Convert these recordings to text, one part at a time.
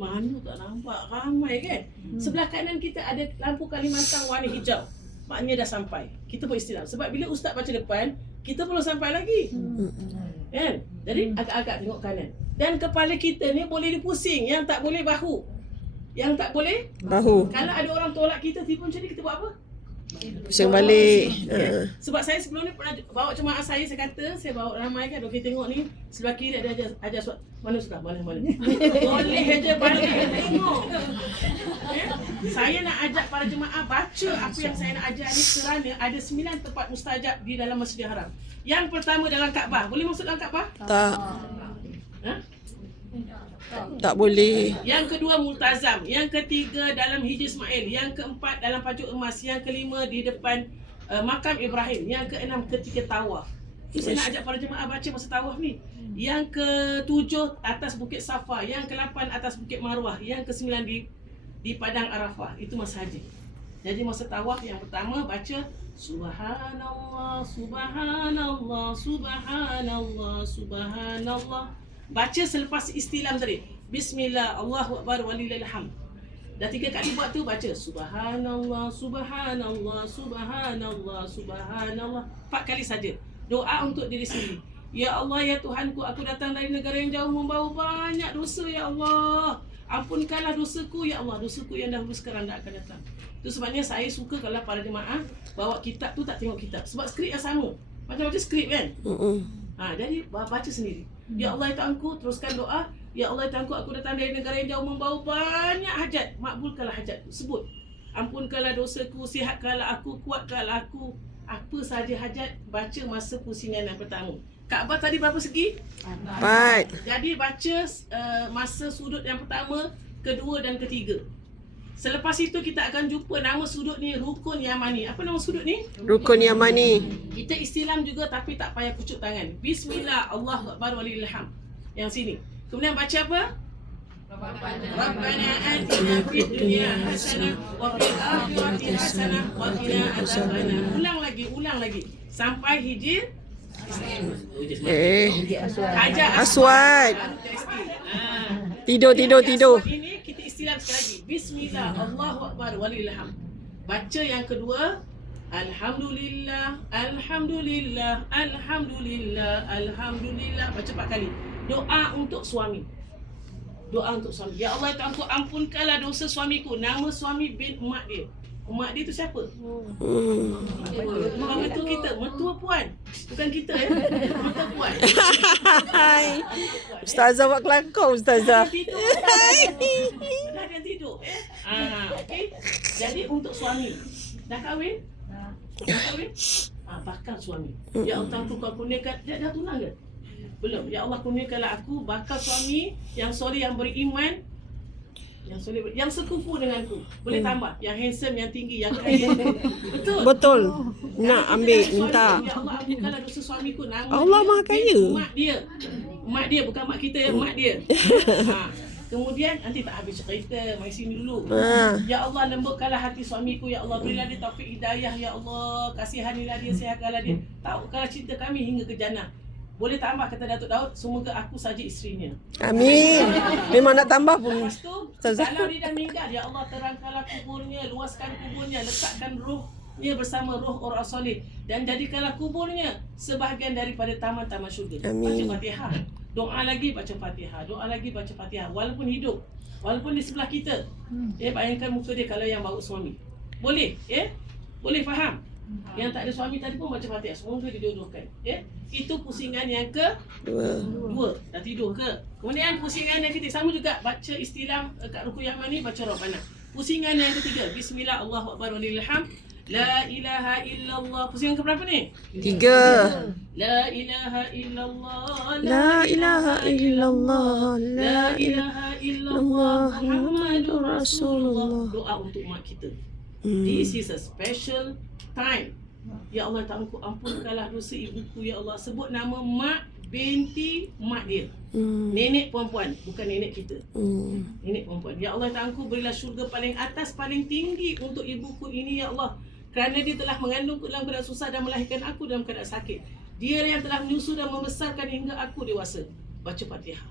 Mana tak nampak, ramai kan. Sebelah kanan kita ada lampu Kalimantan warna hijau. Maknanya dah sampai. Kita pun istilah. Sebab bila ustaz baca depan, kita belum sampai lagi. Kan? Jadi agak-agak tengok kanan. Dan kepala kita ni boleh dipusing, yang tak boleh bahu. Yang tak boleh Bahu. Kalau ada orang tolak kita tipu macam ni, kita buat apa? Pusing balik. Sebab saya sebelum ni pernah bawa jemaah saya kata, saya bawa ramai kan, okey tengok ni, sebelah kiri ada ajar suat. Mana sudah? Mana? Boleh aja balik tengok. Saya nak ajak para jemaah baca apa yang saya nak ajar ni kerana ada 9 tempat mustajab di dalam Masjidil Haram. Yang pertama dalam Kaabah. Boleh masuk dalam Kaabah? Tak. Ha? Tak boleh. Yang kedua multazam, yang ketiga dalam Hijr Ismail, yang keempat dalam Pajuk Emas, yang kelima di depan makam Ibrahim, yang keenam ketika tawaf. Saya nak ajak para jemaah baca masa tawaf ni. Yang ketujuh atas Bukit Safa, yang kelapan atas Bukit Marwah, yang kesembilan di Padang Arafah. Itu masa haji. Jadi masa tawaf yang pertama baca Subhanallah, Subhanallah, Subhanallah, Subhanallah. Baca selepas istilam tadi. Bismillah, Allahu Akbar, walillahil hamd. Dah 3 kali buat tu, baca Subhanallah, Subhanallah, Subhanallah, Subhanallah. 4 kali saja. Doa untuk diri sendiri. Ya Allah, ya Tuhanku, aku datang dari negara yang jauh membawa banyak dosa, ya Allah. Ampunkanlah dosaku, ya Allah. Dosaku yang dahulu sekarang tak akan datang. Itu sebabnya saya suka kalau para jemaah bawa kitab tu tak tengok kitab. Sebab skrip yang sama. Macam-macam skrip kan? Jadi baca sendiri. Ya Allah, ya Tuhanku, teruskan doa. Ya Allah, ya Tuhanku, aku datang dari negara yang jauh membawa banyak hajat. Makbulkanlah hajat tu. Sebut. Ampunkanlah dosaku, sihatkanlah aku, kuatkanlah aku. Apa sahaja hajat, baca masa pusingan yang pertama. Kaabah tadi berapa segi? 4. Jadi baca masa sudut yang pertama, kedua dan ketiga. Selepas itu kita akan jumpa nama sudut ni Rukun Yamani. Apa nama sudut ni? Rukun Yamani. Kita istilam juga tapi tak payah kucuk tangan. Bismillah, Allahu Akbar, walillahil hamd. Yang sini. Kemudian baca apa? Rabbana atina fid dunya hasanah wa fil akhirati hasanah wa qina adzabannar. Ulang lagi. Sampai Hijr Aswad. Tidur. Ini kita istilah sekali lagi. Bismillah, Allahu Akbar, walillahil hamd. Baca yang kedua, Alhamdulillah, Alhamdulillah, Alhamdulillah, Alhamdulillah. Baca 4 kali. Doa untuk suami. Ya Allah, Tuhanku, ampunkanlah dosa suamiku. Nama suami bin emak dia. Emak dia tu siapa? Bukan mertua kita, mertua puan. Bukan kita ya. Mertua puan. Ustazah buat kelakar, Ustazah. Dah ada yang tidur. Okey. Jadi untuk suami. Dah kahwin? Bakal suami. Ya Allah, Tuhanku, kau kurniakan. Dah tunang ke? Belum. Ya Allah, kurniakanlah aku bakal suami yang soleh, yang beriman, yang soleh, yang sekufu denganku. Boleh tambah, yang handsome, yang tinggi, yang kaya. Betul. Nak ambil, minta. Ya Allah, ampunkanlah dosa suamiku. Nama Allah dia, Maha Kaya. Mak dia bukan mak kita ya, mak dia. Kemudian nanti tak habis cerita, mari sini dulu. Ya Allah, lembutkanlah hati suamiku, ya Allah, berilah dia taufik hidayah, ya Allah, kasihanilah dia, sihatkanlah dia. Taukkanlah cinta kami hingga ke jannah. Boleh tambah kata Datuk Daud, semoga aku saja isterinya. Amin. Memang nak tambah pun. Lepas tu, kalau dia dah meninggal, ya Allah, terangkanlah kuburnya, luaskan kuburnya, letakkan rohnya bersama roh orang soleh, dan jadikanlah kuburnya sebahagian daripada taman-taman syurga. Amin. Baca Fatihah. Doa lagi baca Fatihah. Doa lagi baca Fatihah. Walaupun hidup, walaupun di sebelah kita. Bayangkan muka dia kalau yang bawa suami. Boleh? Boleh faham? Yang tak ada suami tadi pun baca Fatihah. Semoga dijodohkan. Itu pusingan yang kedua. Dah tidur ke? Kemudian pusingan yang ketiga sama juga, baca istilah kat Rukun Yamani, baca Rabbana. Pusingan yang ketiga, Bismillah, Allahu Akbar, walillahil hamd. La ilaha illallah. Pusingan ke berapa ni? 3. La ilaha illallah. La ilaha illallah. La ilaha illallah. Muhammadur Rasulullah. Doa untuk mak kita. This is a special time. Ya Allah, Tuhanku, ampunkanlah dosa ibuku, ya Allah. Sebut nama mak binti mak dia. Nenek perempuan, bukan nenek kita. Nenek perempuan. Ya Allah, Tuhanku, berilah syurga paling atas, paling tinggi untuk ibuku ini, ya Allah. Kerana dia telah mengandungku dalam keadaan susah dan melahirkan aku dalam keadaan sakit. Dia yang telah menyusu dan membesarkan hingga aku dewasa. Baca Fatihah.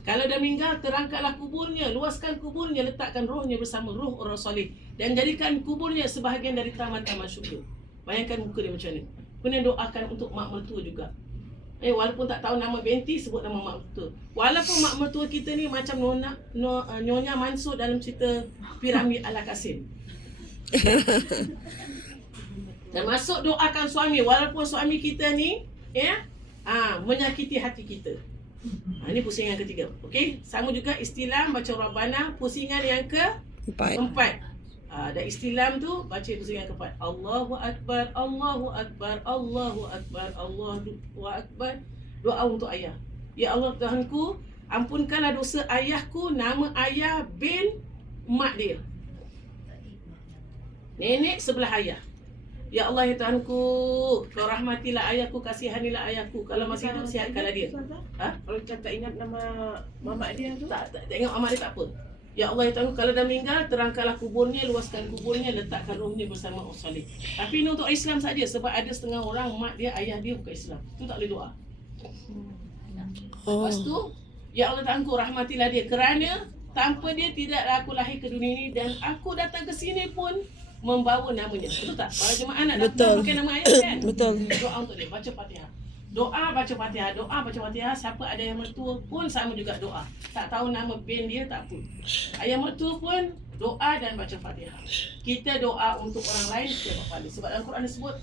Kalau dah meninggal, terangkatlah kuburnya, luaskan kuburnya, letakkan rohnya bersama roh orang soleh dan jadikan kuburnya sebahagian dari taman-taman syurga. Bayangkan muka dia macam ni. Kemudian doakan untuk mak mertua juga. Walaupun tak tahu nama binti, sebut nama mak mertua. Walaupun mak mertua kita ni macam Nyonya Mansur dalam cerita Piramid Al-Qasim. Termasuk doakan suami, walaupun suami kita ni menyakiti hati kita. Ini pusingan ketiga. Okey, sama juga istilam baca Rabbana, pusingan yang keempat. Dan istilam tu baca pusingan keempat. Allahu Akbar, Allahu Akbar, Allahu Akbar, Allahu Akbar. Doa untuk ayah. Ya Allah Tuhanku, ampunkanlah dosa ayahku, nama ayah bin mak dia. Nenek sebelah ayah. Ya Allah ya Tuhanku, kau rahmatilah ayahku, kasihanilah ayahku. Kalau masih hidup, sihatkanlah dia. Kalau macam tak ingat nama mamak dia tu? Tak ingat mamak dia tak apa. Ya Allah ya Tuhanku, kalau dah meninggal, terangkanlah kuburnya, luaskan kuburnya, letakkan rohnya bersama orang salih. Tapi ini untuk Islam saja, sebab ada setengah orang mak dia, ayah dia bukan Islam. Itu tak boleh doa. Lepas tu, ya Allah Tuhanku, rahmatilah dia kerana tanpa dia tidaklah aku lahir ke dunia ini dan aku datang ke sini pun membawa namanya. Betul tak? Para jemaah nak pakai nama ayah kan? Betul. Doa untuk dia, baca Fatihah. Doa baca Fatihah, doa baca Fatihah. Siapa ada yang mertua pun sama juga doa. Tak tahu nama bin dia tak apa. Ayah mertua pun doa dan baca Fatihah. Kita doa untuk orang lain setiap kali. Sebab dalam Quran disebut,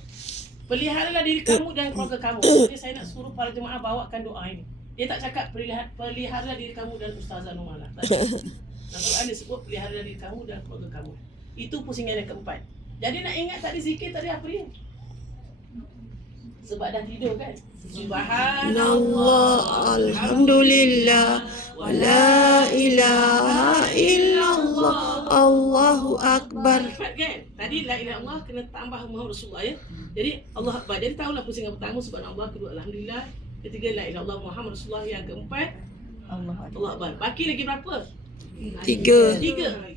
peliharalah diri kamu dan keluarga kamu. Jadi saya nak suruh para jemaah bawakan doa ini. Dia tak cakap peliharalah diri kamu dan Ustazah Numalah. Dalam Quran disebut peliharalah diri kamu dan keluarga kamu. Itu pusingan yang keempat. Jadi nak ingat tadi zikir tadi apa dia? Sebab dah tidur kan? Subhanallah, alhamdulillah, wa la ilaha illallah, Allahu Akbar. Empat kan? Tadi la ilaha illallah kena tambah Muhammad Rasulullah ya. Jadi Allah Akbar. Jadi tahulah pusingan pertama subhanallah, kedua alhamdulillah, ketiga la ilaha illallah Muhammad Rasulullah, yang keempat Allah Akbar. Baki lagi berapa? Tiga.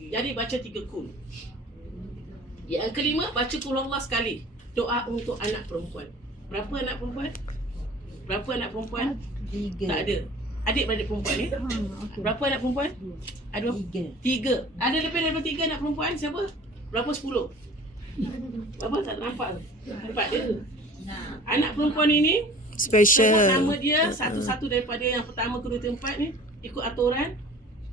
Jadi baca 3 kul. Yang kelima, baca kul Allah sekali. Doa untuk anak perempuan. Berapa anak perempuan? Berapa anak perempuan? 3. Tak ada. Adik-beradik perempuan ni? Berapa anak perempuan? Ada 3. Ada lebih daripada 3 anak perempuan? Siapa? Berapa? 10? Berapa? Tak nampak. 4 dia. Anak perempuan ini sebut Special. nama dia satu-satu daripada yang pertama, kedua, ketiga, 4 ni. Ikut aturan.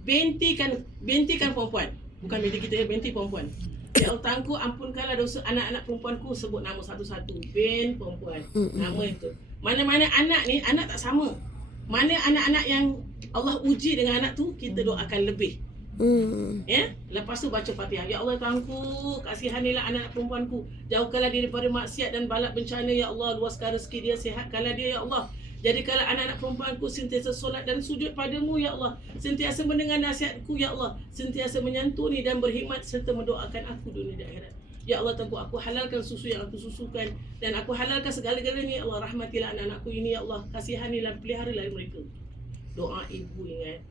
Bintikan perempuan. Bukan binti kita ya, binti perempuan. Ya Allah Tuhanku, ampunkanlah dosa anak-anak perempuanku, sebut nama satu-satu. Bin perempuan. Nama itu. Mana-mana anak ni, anak tak sama. Mana anak-anak yang Allah uji dengan anak tu, kita doakan lebih. Ya. Lepas tu baca Fatihah. Ya Allah Tuhanku, kasihanilah anak perempuanku. Jauhkanlah dia daripada maksiat dan bala bencana ya Allah. Luaskan rezeki dia, sihatkanlah dia ya Allah. Jadikanlah anak-anak perempuanku sentiasa solat dan sujud padamu ya Allah. Sentiasa mendengar nasihatku ya Allah. Sentiasa menyantuni dan berkhidmat serta mendoakan aku dunia dan akhirat. Ya Allah Tuhanku, aku halalkan susu yang aku susukan dan aku halalkan segala-galanya ya Allah. Rahmatilah anak-anakku ini ya Allah. Kasihanilah, peliharalah mereka. Doa ibu ingat.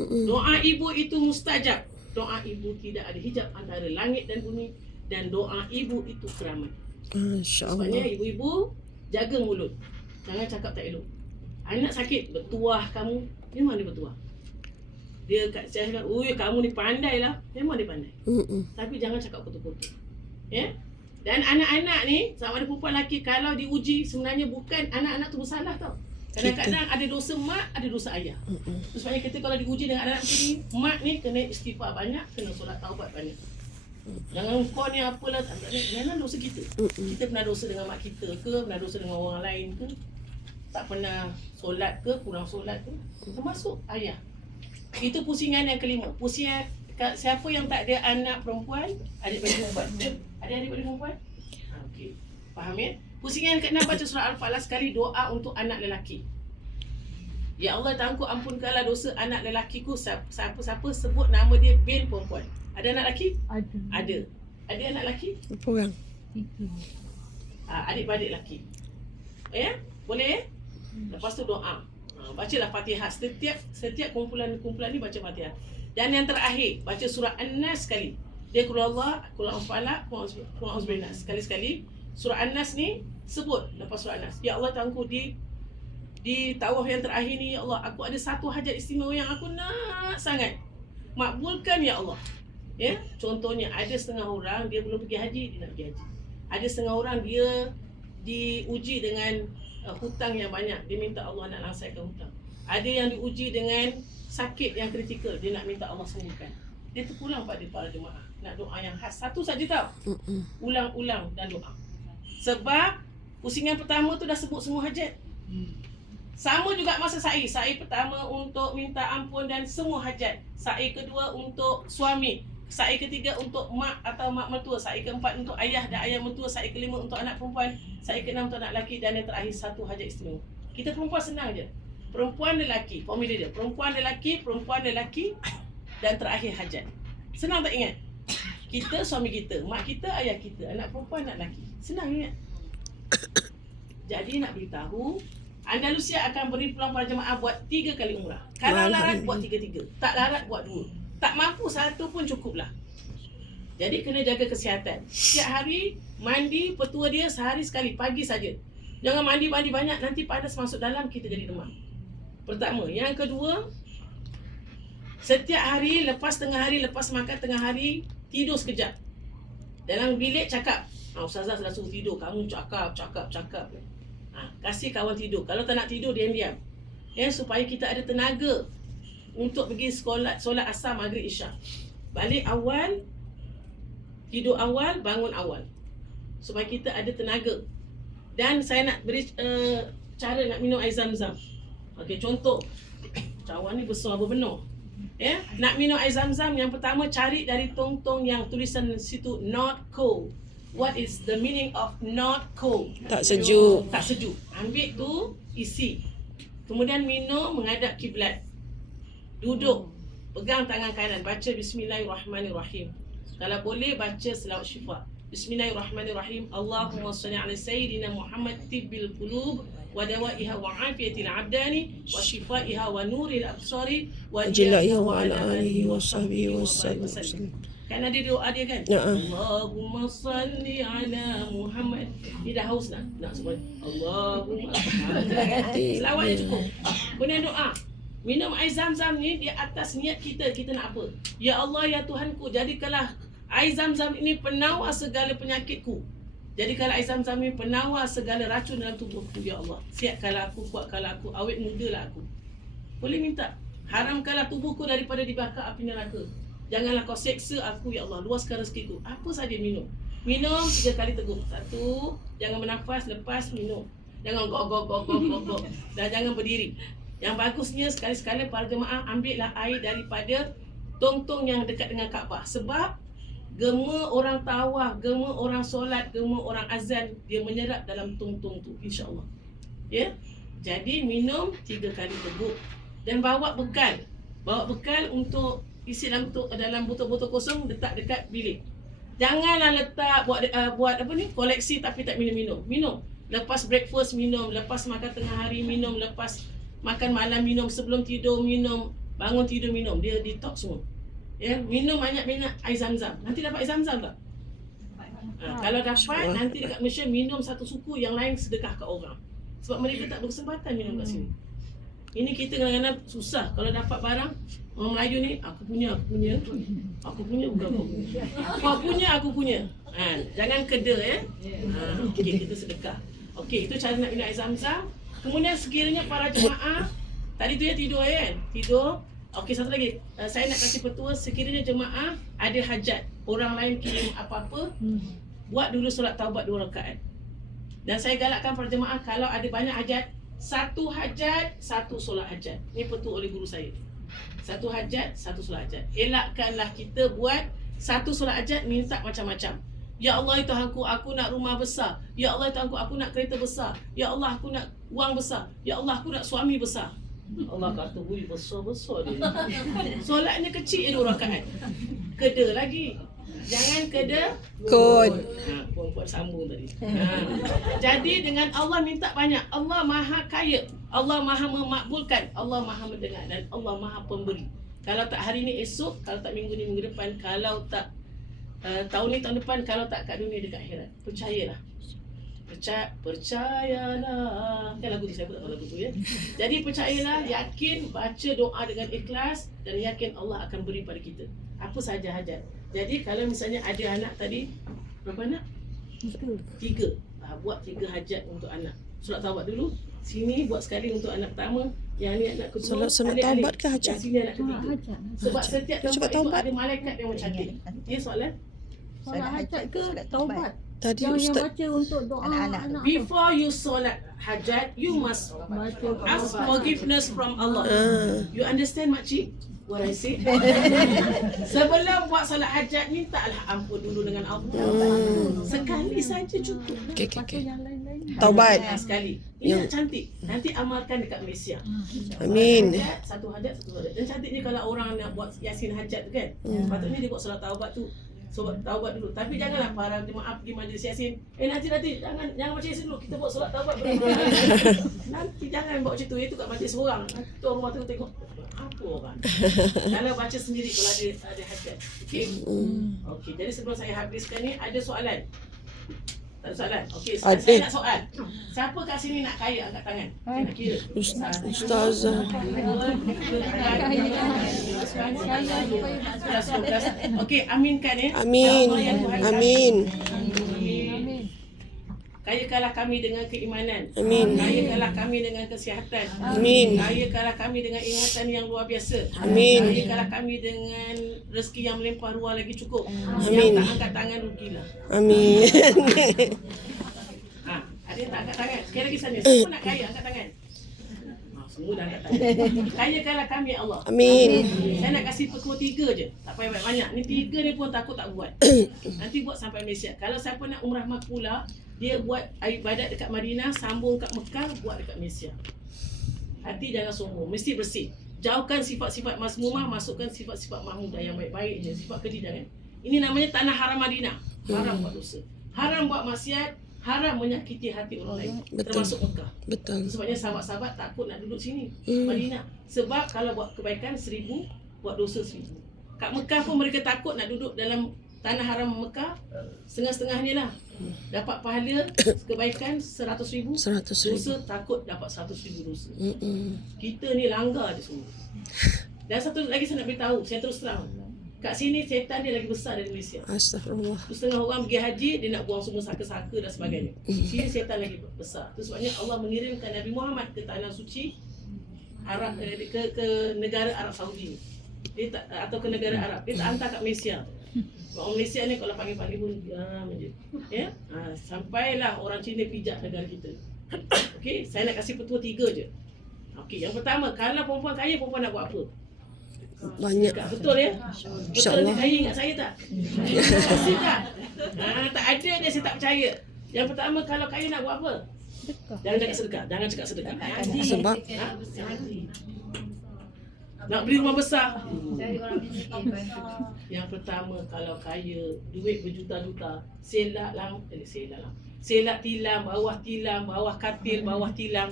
Doa ibu itu mustajab. Doa ibu tidak ada hijab antara langit dan bumi, dan doa ibu itu keramat. Masya Sebabnya Allah. ibu-ibu jaga mulut. Jangan cakap tak elok. Anak sakit, bertuah kamu. Memang dia bertuah. Dia kat saya cakap, "Ui, kamu ni pandai lah." Memang dia pandai. Tapi jangan cakap kotor-kotor. Ya? Dan anak-anak ni, sama ada perempuan lelaki, kalau diuji, sebenarnya bukan anak-anak tu bersalah tau. Kadang-kadang ada dosa mak, ada dosa ayah. Sebabnya kita kalau diuji dengan anak-anak macam ni, mak ni kena istighfar banyak, kena solat taubat banyak. Jangan kau ni apalah, jangan dosa kita. Kita pernah dosa dengan mak kita ke, pernah dosa dengan orang lain ke, tak pernah solat ke, kurang solat ke, termasuk ayah. Itu pusingan yang kelima. Pusingan siapa yang tak ada anak perempuan, adik-beradik perempuan. Ada adik-beradik perempuan? Okey. Faham ya? Pusingan yang keenam, baca surah Al-Falaq sekali, doa untuk anak lelaki. Ya Allah Tuhanku, ampunkanlah dosa anak lelakiku. Siapa-siapa sebut nama dia bin perempuan. Ada anak lelaki? Ada. Ada anak lelaki? Berapa orang? Adik-beradik lelaki. Ya? Boleh ya? Lepas tu doa. Bacalah Fatihah. Setiap kumpulan ni baca Fatihah. Dan yang terakhir, baca surah An-Nas sekali. Dia Qul Allah, Qul Al-Falaq, Qul A'udzubillah. Sekali-sekali surah An-Nas ni sebut lepas surah An-Nas. Ya Allah Tuhanku, di di tawaf yang terakhir ni, ya Allah, aku ada satu hajat istimewa yang aku nak sangat. Makbulkan ya Allah. Ya, contohnya ada setengah orang dia belum pergi haji, dia nak pergi haji. Ada setengah orang dia diuji dengan hutang yang banyak, dia minta Allah nak langsaikan hutang. Ada yang diuji dengan sakit yang kritikal, dia nak minta Allah sembuhkan. Dia terpulang pada para jemaah nak doa yang khas. Satu saja tau. Ulang-ulang dan doa. Sebab pusingan pertama tu dah sebut semua hajat. Sama juga masa sa'i. Sa'i pertama untuk minta ampun dan semua hajat. Sa'i kedua untuk suami. Sa'i ketiga untuk mak atau mak mertua. Sa'i keempat untuk ayah dan ayah mertua. Sa'i kelima untuk anak perempuan. Sa'i keenam untuk anak lelaki. Dan yang terakhir satu hajat istimewa. Kita perempuan senang je. Perempuan lelaki. Formula dia. Perempuan lelaki dan terakhir hajat. Senang tak ingat? Kita, suami kita, mak kita, ayah kita, anak perempuan, anak lelaki. Senang ingat. Jadi nak beritahu, Andalusia akan beri peluang para jemaah buat 3 kali umrah. Kalau larat buat 3-3. Tak larat buat 2. Tak mampu satu pun cukuplah. Jadi kena jaga kesihatan. Setiap hari mandi petua dia sehari sekali, pagi saja. Jangan mandi banyak, nanti panas masuk dalam, kita jadi demam. Pertama. Yang kedua, setiap hari lepas tengah hari, lepas makan tengah hari, tidur sekejap. Dalam bilik cakap, Ustazah sudah suruh tidur, kamu cakap. Kasih kawan tidur. Kalau tak nak tidur, diam-diam. Ya, supaya kita ada tenaga untuk pergi solat asar, maghrib, isyak. Balik awal, tidur awal, bangun awal. Supaya kita ada tenaga. Dan saya nak beri cara nak minum air zam-zam. Okey, contoh. Cawan ni besar benar. Ya, nak minum air zam-zam, yang pertama cari dari tong-tong yang tulisan situ not cold. What is the meaning of not cold? Tak sejuk. Tak sejuk. Ambil tu, isi. Kemudian minum menghadap kiblat. Duduk. Pegang tangan kanan. Baca Bismillahirrahmanirrahim. Kalau boleh, baca selawat syifa. Bismillahirrahmanirrahim. Allahumma salli ala Sayyidina Muhammad tibbil qulub wa dawaiha wa afiyatil abdani wa shifaiha wa nuril absari wa Jilaiha wa ala alihi wa sahbihi wa sallam. Kan ada doa dia kan? Allahumma salli ala Muhammad. Dia dah haus nak sebut. Allahumma selawat je cukup. Kemudian doa. Minum air zam-zam ni di atas niat kita nak apa? Ya Allah, ya Tuhanku, jadikanlah air zam-zam ini penawar segala penyakitku. Jadikanlah air zam-zam ini penawar segala racun dalam tubuhku, ya Allah. Siapkanlah aku, kuatkanlah aku, awet mudalah aku. Boleh minta. Haramkanlah tubuhku daripada dibakar api neraka. Janganlah kau seksa aku, ya Allah. Luaskan rezekiku. Apa saja minum. Minum 3 kali teguk. 1, jangan bernafas, lepas minum. Jangan gok. Dan jangan berdiri. Yang bagusnya sekali-sekala para jemaah ambillah air daripada tong-tong yang dekat dengan Kaabah. Sebab gema orang tawaf, gema orang solat, gema orang azan, dia menyerap dalam tong-tong tu, insya-Allah. Ya. Jadi minum 3 kali teguk dan bawa bekal. Bawa bekal untuk isi dalam botol-botol kosong, letak dekat bilik. Janganlah letak buat apa ni, koleksi tapi tak minum-minum. Minum. Lepas breakfast minum, lepas makan tengah hari minum, lepas makan malam minum, sebelum tidur minum, bangun tidur minum. Dia detox semua. Ya, minum banyak-banyak air zam-zam. Nanti dapat air zam-zam tak? Kalau dapat, nanti dekat Malaysia minum satu suku, yang lain sedekah ke orang. Sebab mereka tak berkesempatan minum kat sini. Ini kita kadang-kadang susah kalau dapat barang. Orang Melayu ni, aku punya bukan aku punya. Jangan keda ya. Okey, kita sedekah. Okey, itu cara nak minum air zam-zam. Kemudian sekiranya para jemaah tadi tu ya tidur kan? Tidur. Okey, satu lagi. Saya nak kasih petua, sekiranya jemaah ada hajat, orang lain kirim apa-apa, buat dulu solat taubat 2 rakaat. Dan saya galakkan para jemaah kalau ada banyak hajat, 1 hajat, 1 solat hajat. Ini petua oleh guru saya. 1 hajat, 1 solat hajat. Elakkanlah kita buat 1 solat hajat minta macam-macam. Ya Allah, Tuhanku, aku nak rumah besar. Ya Allah, Tuhanku, aku nak kereta besar. Ya Allah, aku nak wang besar. Ya Allah, aku nak suami besar. Allah kata, "Hui, besar-besar dia." Solatnya kecil je 2 rakaat. Keda lagi. Jangan keda Kod. Puan-puan sambung tadi. Jadi dengan Allah minta banyak. Allah Maha Kaya. Allah Maha memakbulkan. Allah Maha mendengar dan Allah Maha pemberi. Kalau tak hari ni, esok. Kalau tak minggu ni, minggu depan. Kalau tak tahun ni, tahun depan. Kalau tak kat dunia, dekat akhirat. Percayalah. percayalah. Kan lagu ni saya pun tak tahu lagu tu ya. Jadi percayalah, yakin, baca doa dengan ikhlas dan yakin Allah akan beri pada kita apa sahaja hajat. Jadi kalau misalnya ada anak tadi, berapa anak? 3. Buat 3 hajat untuk anak. Solat taubat dulu. Sini buat sekali untuk anak pertama. Yang ni anak kedua. Solat taubat ke hajat? Yang sini anak ketiga. Sebab setiap tempat itu ada malaikat yang mencatat. Ya soalan? Solat hajat ke taubat? Tadi Yang Ustaz baca untuk doa Anak-anak. Before you solat hajat, you must ask forgiveness from Allah. You understand, makcik? What I say? Sebelum buat solat hajat, mintalah ampun dulu dengan Allah. Sekali saja cukup. okay. Taubat. Sekali. Ini nak cantik. Nanti amalkan dekat Malaysia. Amin. Satu hajat. Dan cantiknya kalau orang nak buat yasin hajat tu kan, patutnya dia buat solat taubat tu. Solat taubat dulu. Tapi janganlah para jemaah pergi majlis yasin. Nanti jangan baca yasin dulu. Kita buat solat taubat bersama. Nanti jangan buat macam tu. Itu kat majlis orang. Nanti orang rumah tu tengok apa orang. Kalau baca sendiri kalau ada hajat. Okey. Okey. Jadi sebelum saya habiskan ni ada soalan. Tak ada soalan. Okey, saya nak soal. Siapa kat sini nak kaya angkat tangan? Saya nak kira. Ustazah. Okey, aminkan ya. Amin. Amin. Kayakanlah kami dengan keimanan. Amin. Kayakanlah kami dengan kesihatan. Amin. Kayakanlah kami dengan ingatan yang luar biasa. Amin. Kayakanlah kami dengan rezeki yang melimpah ruah lagi cukup. Amin. Yang tak angkat tangan rugilah. Amin. Ada yang tak angkat tangan? Sekali lagi sana. Siapa nak kaya? Angkat tangan. Semua dah angkat tangan. Kayakanlah kami ya Allah. Amin. Saya nak kasih petua 3 je. Tak payah banyak. Ni 3 ni pun takut tak buat. Nanti buat sampai Malaysia. Kalau siapa nak umrah makbula, dia buat ibadat dekat Madinah, sambung kat Mekah, buat dekat Malaysia. Hati jangan sombong, mesti bersih. Jauhkan sifat-sifat mazmumah, masukkan sifat-sifat mahmudah yang baik-baik je. Sifat keji jangan. Ini namanya tanah haram Madinah. Haram buat dosa. Haram buat maksiat, haram menyakiti hati orang lain. Betul. Termasuk Mekah. Betul. Sebabnya sahabat-sahabat takut nak duduk sini, Madinah. Sebab kalau buat kebaikan 1000, buat dosa 1000. Kat Mekah pun mereka takut nak duduk dalam tanah haram Mekah, setengah-setengahnya lah. Dapat pahala kebaikan 100,000, 100,000. dosa takut dapat 100,000 dosa. Kita ni langgar je semua. Dan satu lagi saya nak beritahu, saya terus terang. Kat sini setan dia lagi besar dari Malaysia. Astagfirullah. Setengah orang pergi haji, dia nak buang semua saka-saka dan sebagainya. Sini setan lagi besar. Itu sebabnya Allah mengirimkan Nabi Muhammad ke tanah suci Arab, ke negara Arab Saudi. Dia tak, atau ke negara Arab. Dia tak hantar kat Malaysia. Orang Malaysia ni kalau panggil-panggil pun diam je. Ya? Sampailah orang Cina pijak negara kita. Okey, saya nak kasih petua 3 je. Okey, yang pertama, kalau perempuan kaya, perempuan nak buat apa? Banyak. Betul ya? Betul InsyaAllah. dia kaya ingat saya tak? Pasti tak? Tak ada je saya tak percaya. Yang pertama, kalau kaya nak buat apa? Jangan cakap sedekah. Jangan cakap sedekah. Sebab Nak beli rumah besar. Yang pertama, kalau kaya, duit berjuta-juta, selak tilam, bawah katil, bawah tilam,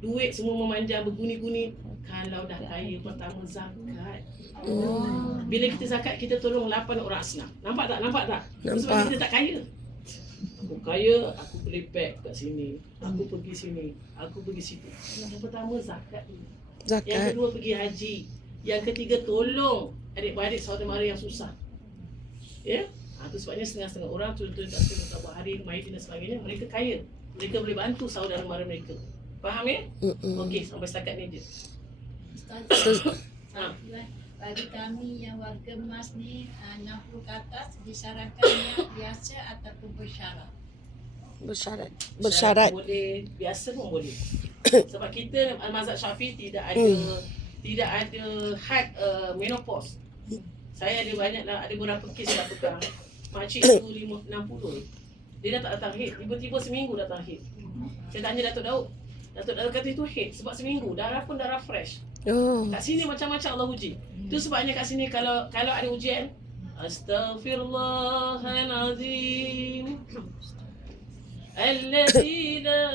duit semua memanjang berguni-guni. Kalau dah kaya, pertama zakat. Bila kita zakat, kita tolong 8 orang asnaf. Nampak tak? Sebab Nampak. kita tak kaya. Aku kaya, aku beli beg kat sini, aku pergi sini, aku pergi situ. Yang pertama zakat dulu. Yang Zakat. kedua pergi haji. Yang ketiga tolong adik-beradik saudara-mara yang susah. Ya? Itu sebabnya setengah-setengah orang turun-turun kat sini buat hari, Maidin dan sebagainya, mereka kaya. Mereka boleh bantu saudara-mara mereka. Faham ya? Okey, sampai setakat ni je. Bagi kami yang warga emas ni 60 ke atas disarankannya biasa ataupun bersyarat. Bersyarat. Boleh, biasa pun boleh. Sebab kita mazhab Syafi'i tidak ada had menopause. Saya ada banyak lah, ada beberapa kes dah pegang. Makcik tu 60. Dia dah tak datang haid, tiba-tiba seminggu datang haid. Saya tanya Datuk Daud. Datuk Daud kata itu haid sebab seminggu, darah pun darah fresh. Kat sini macam-macam Allah uji. Itu sebabnya kat sini kalau ada ujian, Astaghfirullahalazim. Alladzi la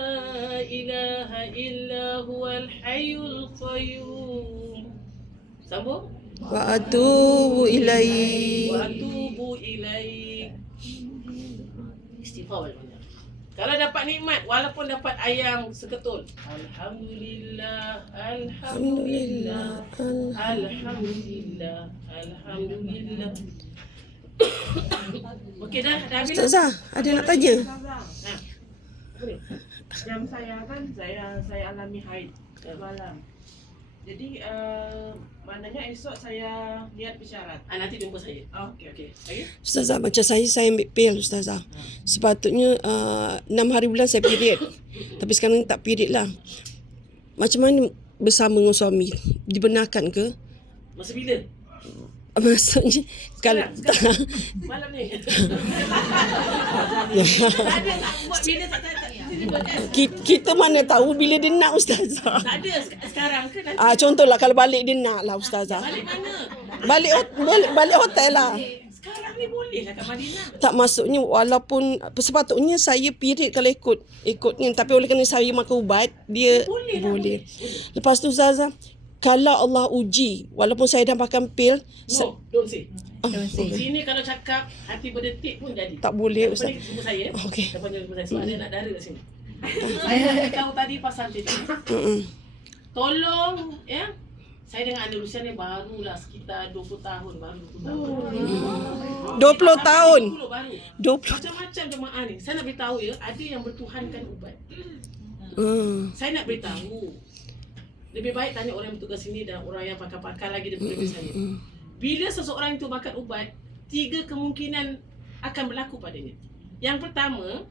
ilaha illa huwal hayyul qayyum. Sambung. Wa atubu ilaihi. Wa atubu ilaih. Istighfar banyak. Kalau dapat nikmat, walaupun dapat ayam seketul. Alhamdulillah, Alhamdulillah, Alhamdulillah, Alhamdulillah. Okey dah habis. Ustazah, ada nak tanya? Ha. Apa ni? Jam saya kan saya alami haid malam. Jadi maknanya esok saya niat bersyarat. Nanti jumpa saya. Okey. Okey. Saya? Ustazah, macam saya ambil pil Ustazah. Sepatutnya 6 hari bulan saya period. Tapi sekarang tak period lah. Macam mana bersama dengan suami? Dibenarkan ke? Masa bila? Maksudnya kalau Malam ni. Tak ada nak buat bila tak kita mana tahu bila dia nak Ustazah. tak ada sekarang ke nanti? Contohlah kalau balik dia nak lah Ustazah. Balik mana? Balik hotel lah. Sekarang ni boleh lah kat Madinah. Tak, maksudnya walaupun sepatutnya saya period kalau ikutnya, tapi oleh kerana saya makan ubat dia boleh. Lepas tu Ustazah, kalau Allah uji walaupun saya dah makan pil No, don't say. okay. Sini kalau cakap hati berdetik pun jadi. Tak boleh Lepas Ustaz. ni jumpa saya. Okey. Lepas ni jumpa saya. Sebab ada nak dara kat sini. Saya tahu tadi pasal macam ni. Tolong ya. Saya dengan Andalusia ni barulah sekitar 20 tahun baru 20 tahun. 20 tahun. 20 baru. 20. Macam-macam jemaah ni. Saya nak beritahu ya, ada yang bertuhankan ubat. Saya nak beritahu. Lebih baik tanya orang yang bertugas sini dan orang yang pakar-pakar lagi daripada saya. Bila seseorang itu makan ubat, 3 kemungkinan akan berlaku padanya. Yang pertama,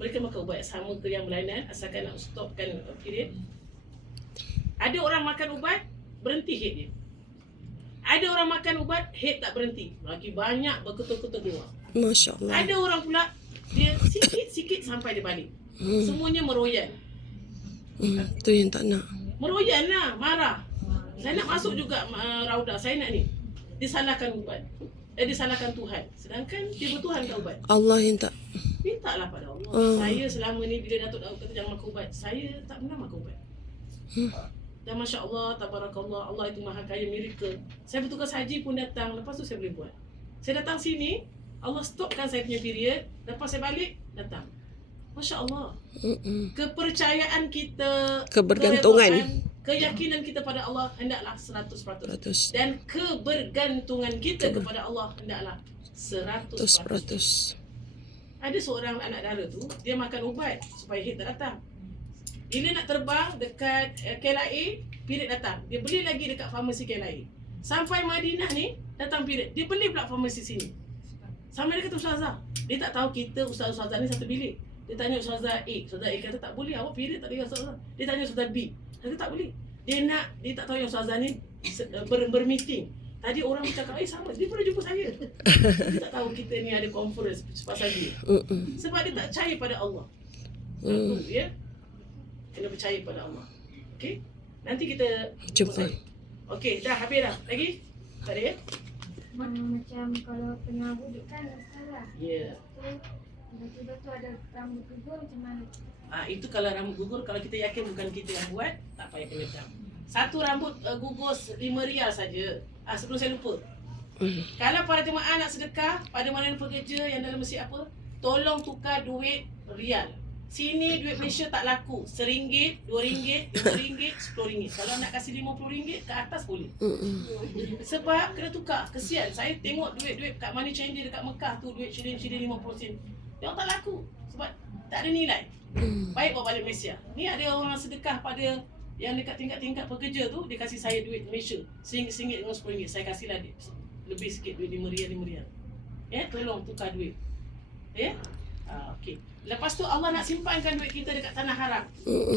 mereka makan ubat sama ke yang berlainan asalkan nak stopkan period. Ada orang makan ubat, berhenti head dia. Ada orang makan ubat, head tak berhenti. Lagi banyak berketul-ketul keluar. Masya Allah. Ada orang pula, dia sikit-sikit sampai dia balik. Semuanya meroyan. Tu yang tak nak. Meroyan lah, marah. Saya nak masuk juga Raudah, saya nak ni. Disalahkan ubat. Disalahkan Tuhan. Sedangkan dia bertuhankan ubat. Allah yang tak. Mintalah pada Allah. Saya selama ni bila Datuk Daud kata jangan makan ubat, saya tak pernah makan ubat. Dan Masya Allah, Tabarakallah, Allah itu maha kaya, miracle. Saya bertugas haji pun datang, lepas tu saya boleh buat. Saya datang sini, Allah stopkan saya punya period, lepas saya balik, datang. Masya Allah. Kepercayaan kita, Kebergantungan. keyakinan kita pada Allah hendaklah 100%. 100%. Dan kebergantungan kita kepada Allah hendaklah 100%. Ada seorang anak dara tu, dia makan ubat supaya head tak datang. Bila nak terbang dekat KLIA, period datang. Dia beli lagi dekat farmasi KLIA. Sampai Madinah ni, datang period. Dia beli pula farmasi sini. Sampai dia kata Ustazah, dia tak tahu kita Ustazah ni satu bilik. Dia tanya Ustazah A. Ustazah A kata tak boleh, awak period tak boleh Ustazah. Dia tanya Ustazah B. Kata tak boleh. Dia tak tahu yang Ustazah ni bermeeting. Tadi orang bercakap, sama, dia pernah jumpa saya. Dia tak tahu kita ni ada conference pasal dia. Sebab dia tak percaya pada Allah. Satu, ya. Kena percaya pada Allah. Okey? Nanti kita Jumpa. Okey, dah habis dah. Lagi? Tak ada ya? Macam kalau tengah wuduk kan salah. Ya. Tiba-tiba tu ada rambut gugur macam mana? Itu kalau rambut gugur, kalau kita yakin bukan kita yang buat, tak payah kena dam. Satu rambut gugur 5 riyal saja. Sebelum saya lupa. Kalau para jemaah nak sedekah, pada mana pekerja yang dalam masjid apa, tolong tukar duit riyal. Sini duit Malaysia tak laku. RM1, RM2, RM5, RM10. Kalau nak kasih RM50 ke atas boleh. Sebab kena tukar. Kesian. Saya tengok duit-duit kat money changer dekat Mekah tu, duit shilling 50 sen. Dia tak laku. Sebab tak ada nilai. Baik bawa balik Malaysia. Ni ada orang sedekah pada yang dekat tingkat-tingkat pekerja tu, dia kasih saya duit Malaysia. RM1 dengan RM10. Saya kasihlah dia lebih sikit, duit RM5. Ya, tolong tukar duit. Ya? Okey. Lepas tu Allah nak simpankan duit kita dekat tanah haram.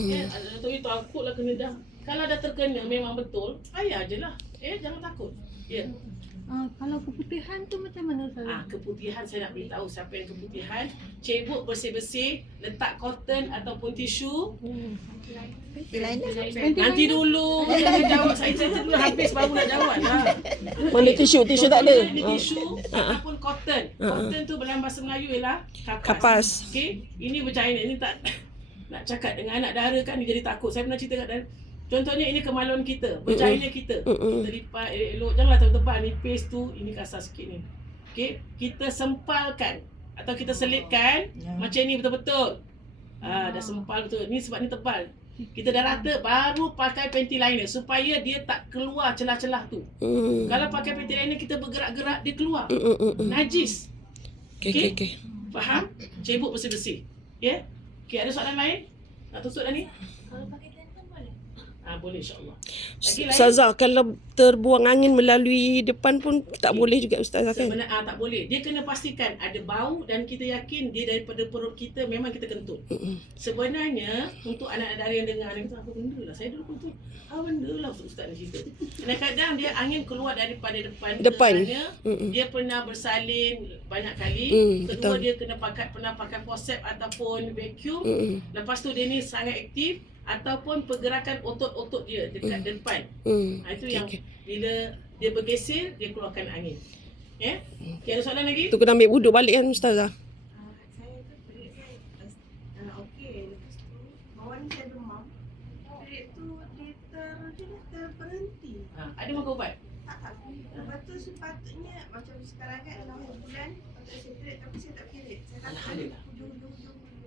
Ya, tu itu takutlah kena dah. Kalau dah terkena memang betul, bayar je lah. Jangan takut. Ya. Kalau keputihan tu macam mana Ustaz? Keputihan saya nak beritahu siapa yang keputihan, cebok bersih-bersih, letak cotton ataupun tisu. Nanti dulu bila nak jawab, saya cerita dulu habis baru nak jawab lah. Mana tisu? Tisu tak ada. Ini tisu ataupun cotton. Cotton tu dalam bahasa Melayu ialah Kapas. Okey, ini berjaya ini tak nak cakap dengan anak dara kan dia jadi takut. Saya pernah cerita kat dara. Contohnya ini kemaluan kita, berjaya kita. Kita lipat elok-elok, janganlah tebal-tebal, nipis tu, ini kasar sikit ni. Okey, kita sempalkan atau kita selitkan macam ni betul-betul. Dah sempal betul. Ni sebab ni tebal. Kita dah rata baru pakai panty liner supaya dia tak keluar celah-celah tu. Kalau pakai panty liner kita bergerak-gerak dia keluar. Najis. Okey. Faham? Cebok bersih-bersih. Ya? Okey, ada soalan lain? Nak tutup dah ni? Kalau pakai tentang boleh? Boleh insya-Allah. Lagi lain? Ustazah, kalau terbuang angin melalui depan pun tak boleh juga Ustazah kan? Sebenarnya tak boleh. Dia kena pastikan ada bau dan kita yakin dia daripada perut kita memang kita kentut. Sebenarnya untuk anak-anak dari yang dengar ni kata apa benda lah saya dulu kentut. Benda lah ustaz ni cerita. Kadang-kadang dia angin keluar daripada depan. Kerana dia pernah bersalin banyak kali. Kedua betul. dia pernah pakai forceps ataupun vacuum. Lepas tu dia ni sangat aktif ataupun pergerakan otot-otot dia dekat depan. Itu yang bila dia bergeser dia keluarkan angin. Ya? Okay, ada soalan lagi? Tu kena ambil wuduk balik kan Ustazah? Saya tu period saya okey, lepas tu bawah ni saya demam. Period tu dia terberhenti. Ada makan ubat? Tak. Lepas tu sepatutnya macam sekarang kan 6 bulan patut saya period tapi saya tak period. Saya tak Alhamdulillah. hujung-hujung.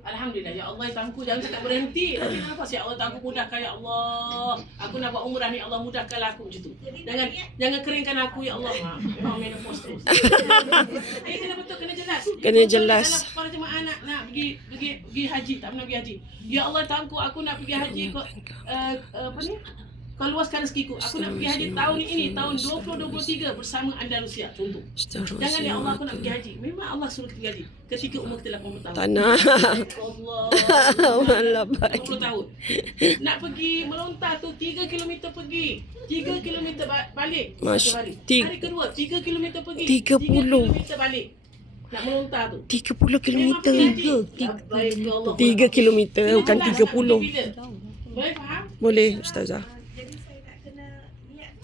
Alhamdulillah. Ya Allah, tangku jangan cakap berhenti. Tapi kenapa sih ya Allah tangku mudahkan ya Allah. Aku nak buat umrah ni Allah mudahkanlah aku macam tu. Jangan keringkan aku ya Allah. Memang menopause terus. Kena betul, kena jelas. Kena jelas. Kalau para jemaah nak pergi haji, tak pernah pergi haji. Ya Allah tangku aku nak pergi haji kok apa ni? Kau luaskan rezekiku. Aku nak pergi haji tahun ini, tahun 2023 bersama Andalusia. Contoh. Jangan ya Allah aku nak pergi haji. Memang Allah suruh kita pergi haji. Ketika umur kita 80 tahun. Tanah. Allah. 20 tahun. Nak pergi melontar tu 3 km pergi. 3 km balik. Satu hari. Hari kedua 3 km pergi. 3 km balik. Nak melontar tu. 30 kilometer. 3 3 kilometer bukan 30. Boleh faham? Boleh Ustazah. Jadi saya tak kena niat.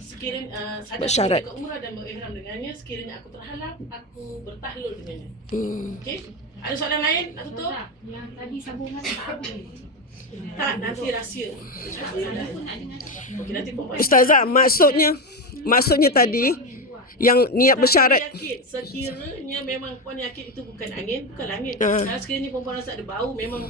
Sekiranya ada Bersyarat. aku umrah dan berihram dengannya, sekiranya aku terhalang, aku bertahlul dengannya. Okey? Ada soalan lain? Nak tutup? Yang tadi sambungan tak habis. Tak, nanti rahsia. Okey, nanti perempuan. Ustazah, maksudnya tadi yang niat bersyarat. Saya yakin, sekiranya memang puan yakin itu bukan angin, bukan angin. Kalau sekiranya perempuan rasa ada bau, memang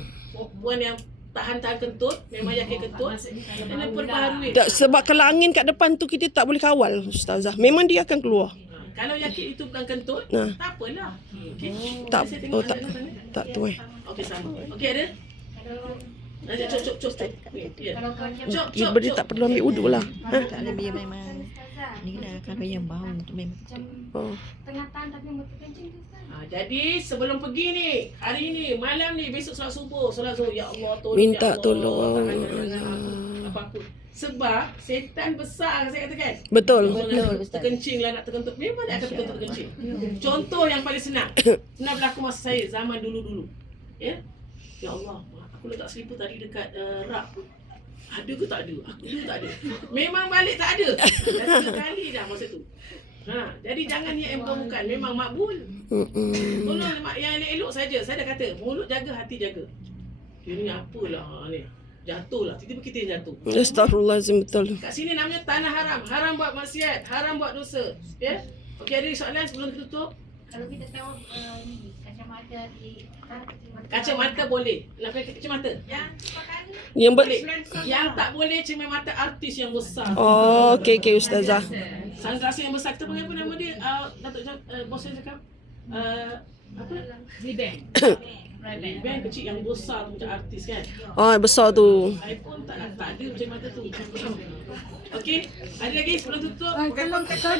puan yang tahan-tahan kentut, memang yakin kentut, kena perbaharui. Tak, sebab kalau angin kat depan tu kita tak boleh kawal Ustazah. Memang dia akan keluar. Kalau yakin itu bukan kentut, Nah. tak apalah. Okey. Tak, Saya tengok tak, ada sana. tak tu Okey, sama. Okey, ada? Nanti cop. Ya. Cop. Dia tak perlu ambil wuduk lah. Tak ada biar memang ni lah kalau yang bau tu memang Oh. Tengah tahan tapi motor kencing tu Ustaz. Jadi sebelum pergi ni, hari ni, malam ni, besok solat subuh, solat zuhur, ya Allah tolong. Minta ya Allah, tolong. tangan aku, apa-apa. Sebab setan besar saya katakan. Betul. Terkencing lah nak terkentut. Memang dia akan terkentut-terkencing. Contoh yang paling senang. Pernah berlaku masa saya zaman dulu-dulu. Ya. Ya Allah, aku letak selipar tadi dekat rak. Ada ke tak ada? Aku dulu tak ada. Memang balik tak ada. Dah 3 kali dah masa tu. Jadi jangan niat yang bukan. Memang makbul. Tolong yang elok saja. Saya dah kata, mulut jaga, hati jaga. Dia ni apalah ni. Jatuh lah. Tiba-tiba kita yang jatuh. Astaghfirullahalazim, betul. Kat sini namanya tanah haram. Haram buat maksiat. Haram buat dosa. Ya? Okey, ada soalan sebelum kita tutup? Kalau kita tahu ni kacamata di Kacamata boleh. Nak pakai kacamata? Yang Boleh. Yang tak boleh cermin-mata artis yang besar. Oh, okey Ustazah. Sunglass yang besar. Kita panggil apa nama dia? Datuk bos saya cakap. Apa? Ray-Ban kecil yang besar tu macam artis kan. Oh, besar tu. iPhone tak ada macam mata tu. Okey, ada lagi sebelum tutup? Kalau betul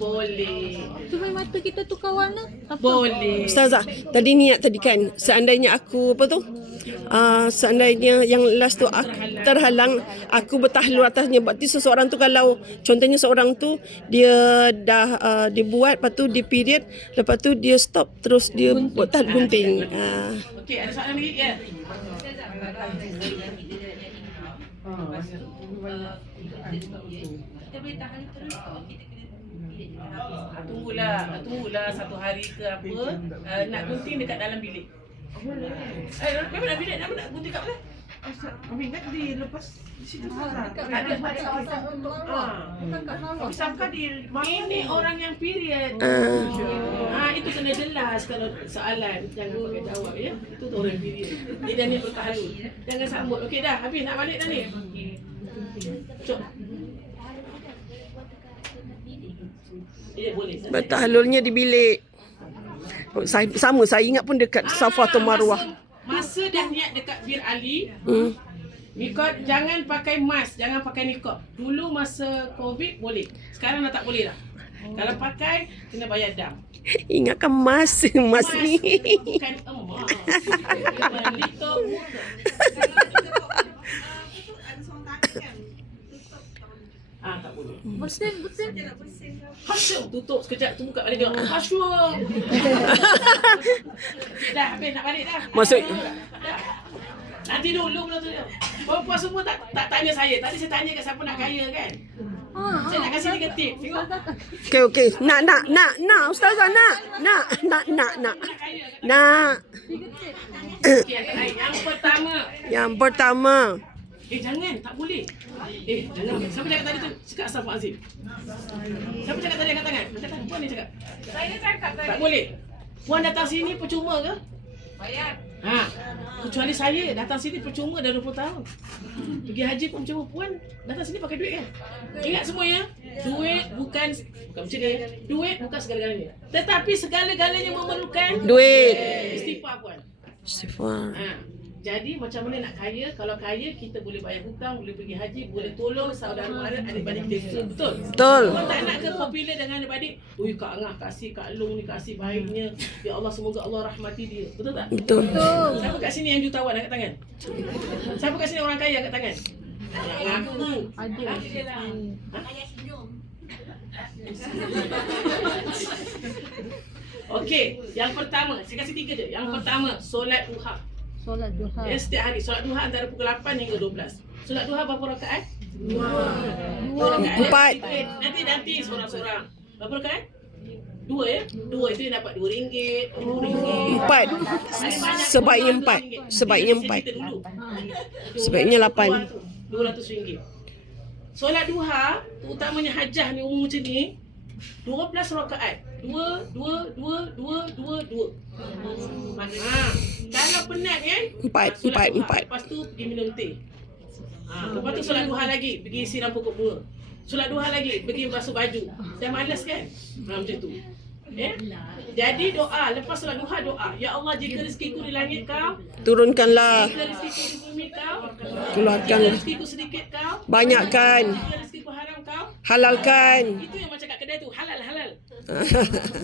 Boleh. cermin mata kita tu kawan lah. Boleh. Ustazah, tadi niat tadi kan, seandainya aku apa tu? Seandainya yang last tu terhalang, aku bertahlul atasnya. Berarti seseorang tu kalau contohnya seorang tu dia dah dia buat, lepas tu dia period, lepas tu dia stop, terus dia buat tahlul gunting. Okey, ada soalan lagi? Ya. kita boleh tahan terus atau kita kena Tunggulah 1 hari ke apa. Nak gunting dekat dalam bilik. Memang nak bilik, nak gunting kat mana? Kami ingat dilepas di situ Ustazah. Dekat Ada kawasan untuk Allah. Bukan kat bawah. Tapi sangka di Ini orang yang period. Itu kena jelas kalau soalan. Jangan pakai jawab ya. Itu tu orang period. Dia dah ni bertahalul. Jangan sambut. Okey dah. Habis nak balik dah ni. Cuk. Ya boleh. Bertahlulnya di bilik. Saya ingat pun dekat Safa atau Marwah. Masa dah niat dekat Bir Ali, Hmm. Nikah jangan pakai mask, jangan pakai nikah. Dulu masa Covid boleh. Sekarang dah tak boleh dah. Kalau pakai kena bayar dam. Ingatkan mas ni. Bukan emas. Nikah murah. Tak boleh. Bersin. Hasyum tutup sekejap tu buka balik dia. Hasyum. Dah habis nak balik dah. Maksud Nanti dulu pula tu dia. Perempuan semua tak tanya saya. Tadi saya tanya kat siapa nak kaya kan. Saya nak kasih dia tip. Tengok. okey. Nak ustazah nak. Nak. Nak kaya kan. Nak. Okey, yang pertama. Yang pertama. Jangan, tak boleh. Jangan. Siapa cakap tadi tu? Cakap Astaghfirullahalazim. Siapa cakap tadi angkat tangan? Angkat tangan. Puan ni cakap. Saya cakap tadi. Tak boleh. Puan datang sini percuma ke? Bayar. Kecuali saya datang sini percuma dah 20 tahun. Pergi haji pun percuma. Puan datang sini pakai duit kan? Ingat semua ya. Duit bukan macam ni. Duit bukan segala-galanya. Tetapi segala-galanya memerlukan Duit. istighfar puan. Istighfar. Jadi macam mana nak kaya? Kalau kaya kita boleh bayar hutang, boleh pergi haji, boleh tolong saudara mara, adik-adik kita. Betul? Betul. Kau tak nak ke popular dengan adik-adik? Ui, Kak Angah kasih, Kak Long ni kasih baiknya. Ya Allah, semoga Allah rahmati dia. Betul tak? Betul. Siapa kat sini yang jutawan angkat tangan? Siapa kat sini orang kaya angkat tangan? Yang ngaku. Ada. Okey, yang pertama, saya kasih 3 je. Yang pertama, solat duha. Solat duha. Ya, setiap hari solat duha antara pukul 8 hingga 12. Solat duha berapa rakaat? 2 Empat. Nanti seorang-seorang. Berapa rakaat? 2 ya? 2 itu dapat RM2, RM10. 4. Sebaiknya 4. Sebaiknya 4. Sebaiknya 8. RM200. Solat duha, terutamanya hajah ni umum macam ni, 12 rakaat. 2. Kalau penat kan? solat duha. 4. Lepas tu pergi minum teh. Lepas tu solat duha lagi, pergi siram pokok bunga. Solat duha lagi, pergi basuh baju. Dah malas kan? Macam tu. Jadi doa, lepas solat duha doa. Ya Allah, jika rezekiku di langit kau, Turunkanlah. jika rezekiku di bumi kau, Keluarkan. jika rezekiku sedikit kau, Banyakkan. jika rezekiku haram kau. Halalkan. Itu yang macam kat kedai tu, halal.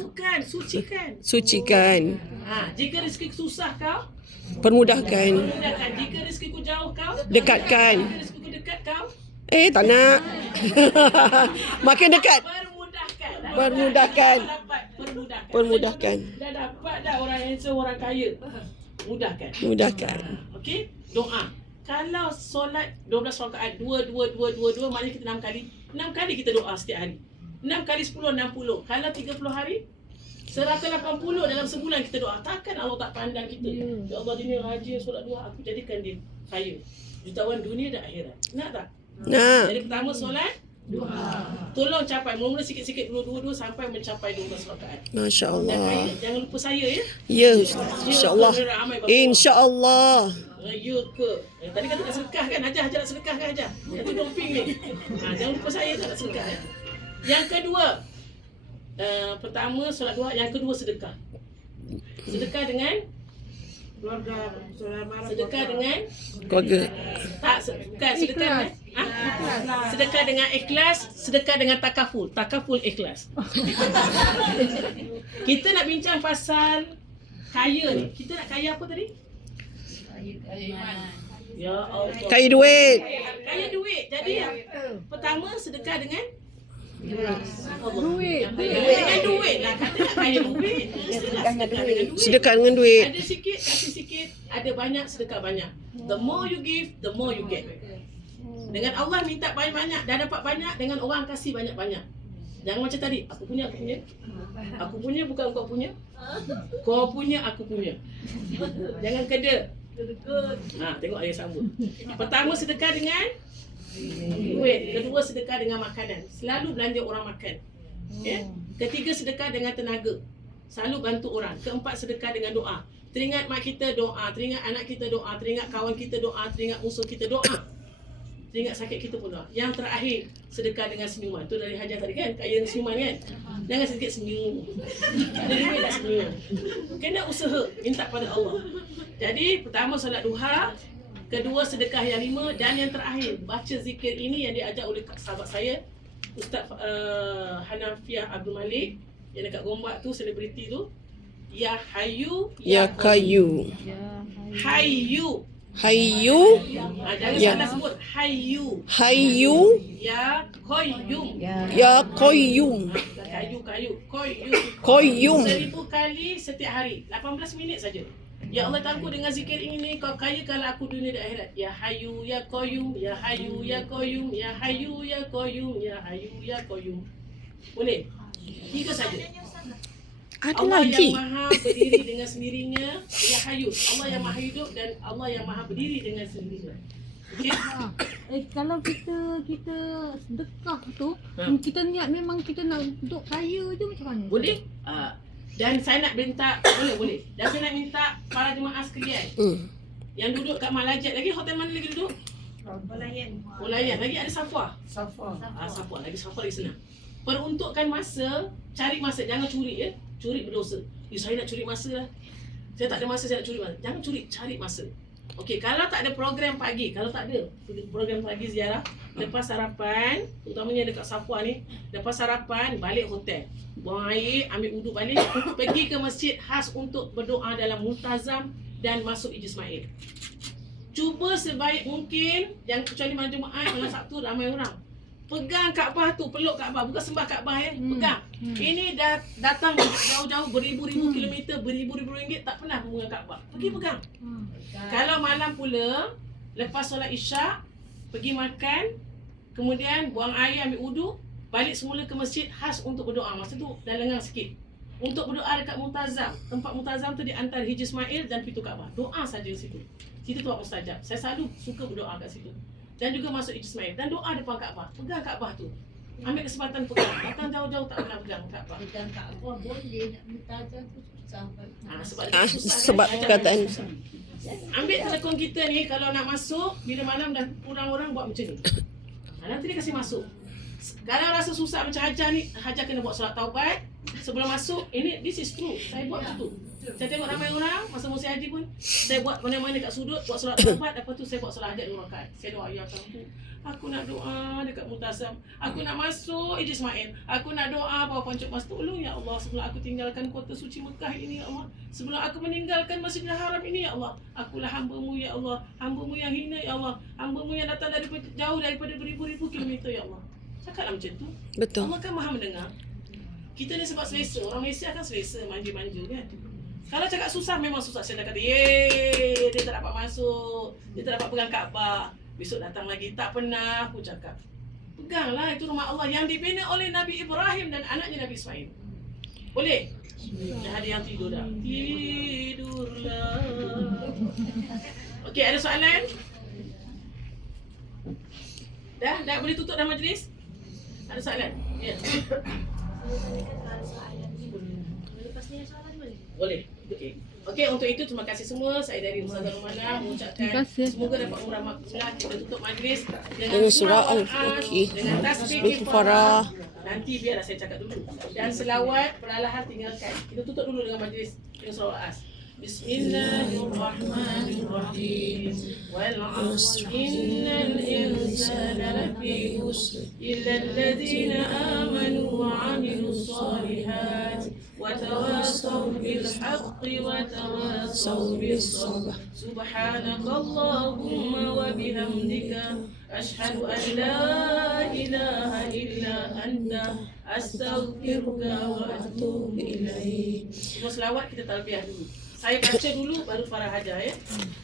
Bukan, sucikan. Sucikan. Jika rezekiku susah kau, Permudahkan. mudahkan. Jika rezekiku jauh kau, Dekatkan. jika rezekiku dekat kau, Tak nak. Makin dekat. permudahkan. Permudahkan. Permudahkan. Dah dapat dah orang handsome, orang kaya. Mudahkan. Mudahkan. Okey, doa. Kalau solat 12 rakaat 2 maknanya kita 6 kali. 6 kali kita doa setiap hari. 6 kali 10 60. Kalau 30 hari 180 dalam sebulan kita doa. Takkan Allah tak pandang kita. Ya Allah, dia ni rajin solat duha, aku jadikan dia kaya. Jutawan dunia dan akhirat. Nak tak? Nak. Jadi pertama solat duha. Tolong capai mula-mula sikit-sikit dulu sampai mencapai 12 rakaat. Masya Dan kaya, Allah. jangan lupa saya ya. Ya, insya-Allah. InsyaAllah. Ya ke? Tadi kata nak sedekah kan? Hajah nak sedekah kan Hajah? Nanti doping ni. Jangan lupa saya tak nak sedekah. Yang kedua, pertama solat duha, yang kedua sedekah. Sedekah dengan Keluarga, saudara sedekah dengan Keluarga. tak bukan sedekah dengan sedekah dengan ikhlas, sedekah dengan takaful. Takaful ikhlas. Kita nak bincang pasal kaya ni. Kita nak kaya apa tadi? Ya Allah. Kaya duit. Kaya duit. Jadi yang pertama sedekah dengan Duit. dengan duit lah. Kata nak kaya duit. Sedekah dengan duit. Sedekah dengan duit. Ada sikit, kasih sikit. Ada banyak, sedekah banyak. The more you give, the more you get. Dengan Allah minta banyak-banyak, dah dapat banyak. Dengan orang kasih banyak-banyak. Jangan macam tadi, aku punya. Aku punya bukan kau punya. Kau punya, aku punya. Jangan keda. Tengok ayah sambut. Pertama sedekah dengan duit, kedua sedekah dengan makanan. Selalu belanja orang makan. Ya. Ketiga sedekah dengan tenaga. Selalu bantu orang. Keempat sedekah dengan doa. Teringat mak kita doa, teringat anak kita doa, teringat kawan kita doa, teringat musuh kita doa. Teringat sakit kita pun doa. Yang terakhir sedekah dengan senyuman. Tu dari Hajar tadi kan, kaya senyuman kan. Jangan sedikit senyum. Ada duit tak senyum. Kena usaha minta pada Allah. Jadi pertama solat duha, kedua sedekah yang 5 dan yang terakhir baca zikir ini yang diajar oleh sahabat saya Ustaz Hanafiah Abdul Malik yang dekat Gombak tu, selebriti tu. Ya Hayyu Ya Kayu. Hayyu. Hayyu. Jangan Ya. salah sebut. Hayyu. Hayyu. Ya Qayyum. Ya Qayyum. Kayu. Qayyum. Qayyum. 1000 kali setiap hari. 18 minit saja. Ya Allah, aku dengan zikir ini kau kayakanlah aku dunia dan akhirat. Ya Hayyu Ya Qayyum, Ya Hayyu Ya Qayyum, Ya Hayyu Ya Qayyum, Ya Hayyu Ya Qayyum. Boleh? 3 saja. Ada Allah lagi. yang maha berdiri dengan sendirinya, Ya Hayyu. Allah yang maha hidup dan Allah yang maha berdiri dengan sendirinya. Okey? Kalau kita sedekah tu, kita niat memang kita nak duduk kaya je macam mana? Boleh? Dan saya nak minta, boleh. Dan saya nak minta para jemaah sekalian yang duduk kat Malajat lagi, hotel mana lagi duduk? Olayan. Lagi ada Safwa. Safwa lagi senang. Peruntukkan masa, cari masa, jangan curi ya. Curi berdosa. Saya nak curi masa lah. Saya tak ada masa, saya nak curi masa. Jangan curi, cari masa. Okey, kalau tak ada program pagi, ziarah, lepas sarapan, utamanya dekat Safwa ni, lepas sarapan balik hotel. Buang air, ambil wuduk balik, pergi ke masjid khas untuk berdoa dalam multazam dan masuk Ijazmail. Cuba sebaik mungkin, jangan kecuali malam Jumaat, malam Sabtu ramai orang. Pegang Kaabah tu, peluk Kaabah, bukan sembah Kaabah ya, pegang. Ini dah datang jauh-jauh beribu-ribu kilometer, beribu-ribu ringgit tak pernah mengenal Kaabah. Pergi pegang. Kalau malam pula, lepas solat Isyak, pergi makan, kemudian buang air, ambil wuduk, balik semula ke masjid khas untuk berdoa. Masa tu dah lengang sikit. Untuk berdoa dekat Multazam. Tempat Multazam tu di antara Hijr Ismail dan pintu Kaabah. Doa saja di situ. Situ tempat mustajab. Saya selalu suka berdoa kat situ. Dan juga masuk Hijr Ismail. Dan doa depan Kaabah. Pegang Kaabah tu. Ambil kesempatan pegang. Datang jauh-jauh tak pernah pegang Kaabah. Pegang Kaabah boleh, nak multazam tu susah. Sebab perkataan. Ambil telekong kita ni, kalau nak masuk, bila malam dah kurang orang buat macam ni. Nanti dia kasi masuk. Kalau rasa susah macam Hajar ni, Hajar kena buat solat taubat. Sebelum masuk, this is true. Saya buat macam tu. Saya tengok ramai orang, masa musim haji pun, saya buat mana-mana kat sudut, buat solat taubat. Lepas tu saya buat solat hajat 2 rakaat. Saya doa, ya Allah, aku nak doa dekat Multazam. Aku nak masuk Hijr Ismail. Aku nak doa bawa pancuk mas. Tolong ya Allah, sebelum aku tinggalkan kota suci Mekah ini ya Allah. Sebelum aku meninggalkan Masjidil Haram ini ya Allah. Akulah hamba-Mu ya Allah. Hamba-Mu yang hina ya Allah. Hamba-Mu yang datang jauh daripada beribu-ribu kilometer ya Allah. Cakaplah macam tu. Betul. Allah kan maha mendengar. Kita ni sebab selesa. Orang Malaysia kan selesa, manja-manja kan. Kalau cakap susah, memang susah. Saya dah kata, dia tak dapat masuk. Dia tak dapat pegang Kaabah. Besok datang lagi. Tak pernah aku cakap. Peganglah, itu rumah Allah yang dibina oleh Nabi Ibrahim dan anaknya Nabi Ismail. Boleh? Dah ada yang tidur dah. Tidurlah. Okey, ada soalan? Dah boleh tutup dah majlis? Ada soalan? Ya. Boleh. Okey, untuk itu terima kasih semua. Saya dari Ustazah Rumana mengucapkan semoga dapat umrah makbulah. Kita tutup majlis dengan surah Al-As, dengan tasbih kifarah. Nanti biarlah saya cakap dulu. Dan selawat perlahan tinggalkan. Kita tutup dulu dengan majlis dengan surah Al-As. Bismillahirrahmanirrahim. Wal 'asr innal insana lafi khusr illa alladhina amanu wa 'amilus solihat wa tawassaw bil haqqi wa tawassaw bis sabr. Subhanakallahumma wa bihamdika asyhadu an la ilaha illa anta astaghfiruka wa atubu ilaik. Semua selawat kita talbiyah dulu. Saya baca dulu baru Farah Hajar ya.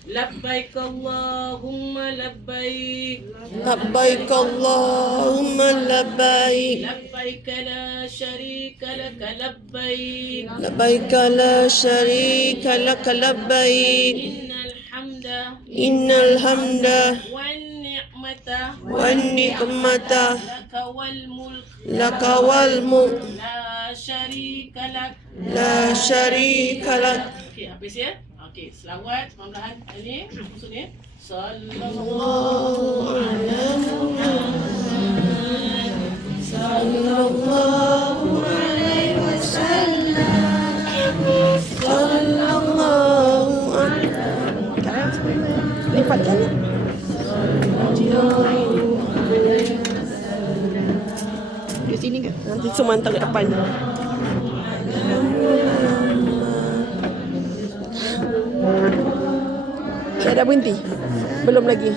Labbaik Allahumma labbaik. Labbaik Allahumma labbaik. Labbaik la syarika laka labbaik. Labbaik la syarika laka labbaik. Innal hamda innal hamda wan ni'mata wan ni'mata lakawal mulk lakawal mulk la syarika lak. la syarika lak. Okey, habis ya. Okey, selawat perlahan ini maksudnya sallallahu sallallahu alaihi wasallam sallallahu alaihi lipatkan ya. Di sini ke? Nanti semua hantar ke depan. Saya dah berhenti? Belum lagi.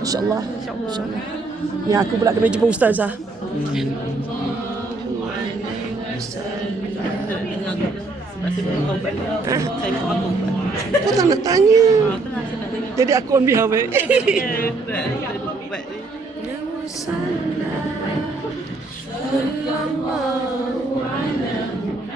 InsyaAllah. InsyaAllah. Ya, aku pula kena jumpa ustazah. Kau tak nak tanya. Jadi aku on behalf eh.